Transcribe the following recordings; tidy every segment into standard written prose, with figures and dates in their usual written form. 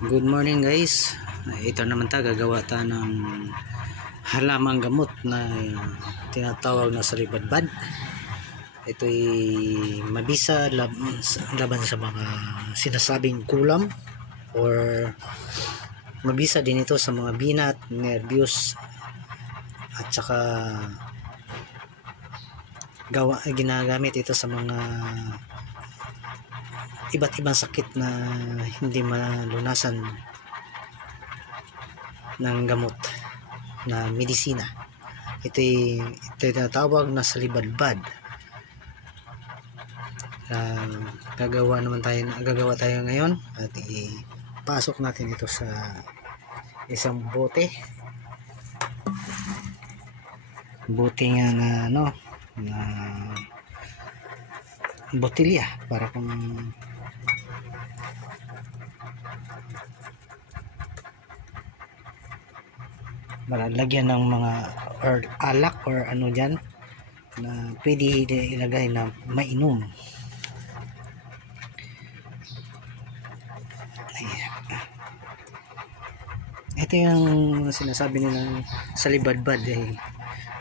Good morning guys. Ito naman ta gagawa ta ng halamang gamot na tinatawag na salibadbad. Ito'y mabisa laban sa mga sinasabing kulam or mabisa din ito sa mga binat, nervyos at saka ginagamit ito sa mga iba't ibang sakit na hindi malunasan ng gamot na medisina. Ito'y tinatawag na salibadbad. Gagawa tayo ngayon at ipasok natin ito sa isang bote nga na botilya para kung lagyan ng mga or alak or ano dyan na pwede ilagay na mainom. Ito yung sinasabi nilang salibadbad,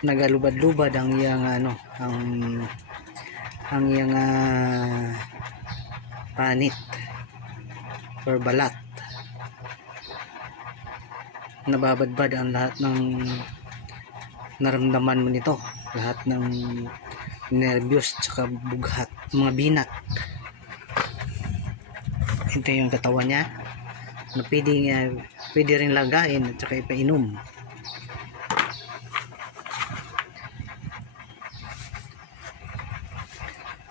nagalubad-lubad ang iyang ang iyang panit or balat. Nababadbad ang lahat ng naramdaman mo nito, lahat ng nervyos tsaka bughat, mga binat. Ito yung katawan niya na pwede rin lagain at saka ipainom.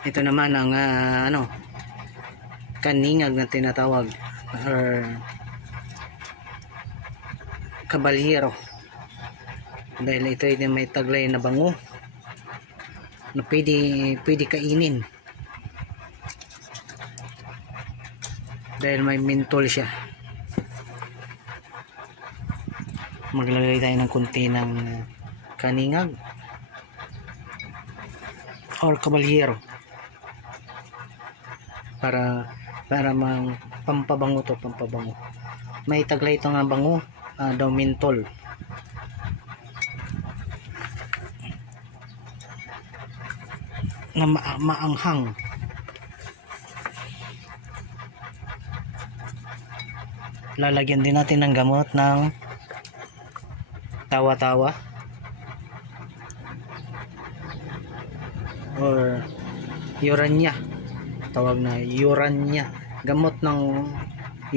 Ito naman ang kaningag na tinatawag or kabalyero, dahil ito ay may taglay na bango na pwede kainin dahil may mentol siya. Maglagay tayo ng konti ng kaningag or kabalyero para pampabango. May taglay ito nga bango daw mentol. Na maanghang. Lalagyan din natin ng gamot ng tawa-tawa or uranya, tawag na uranya, gamot ng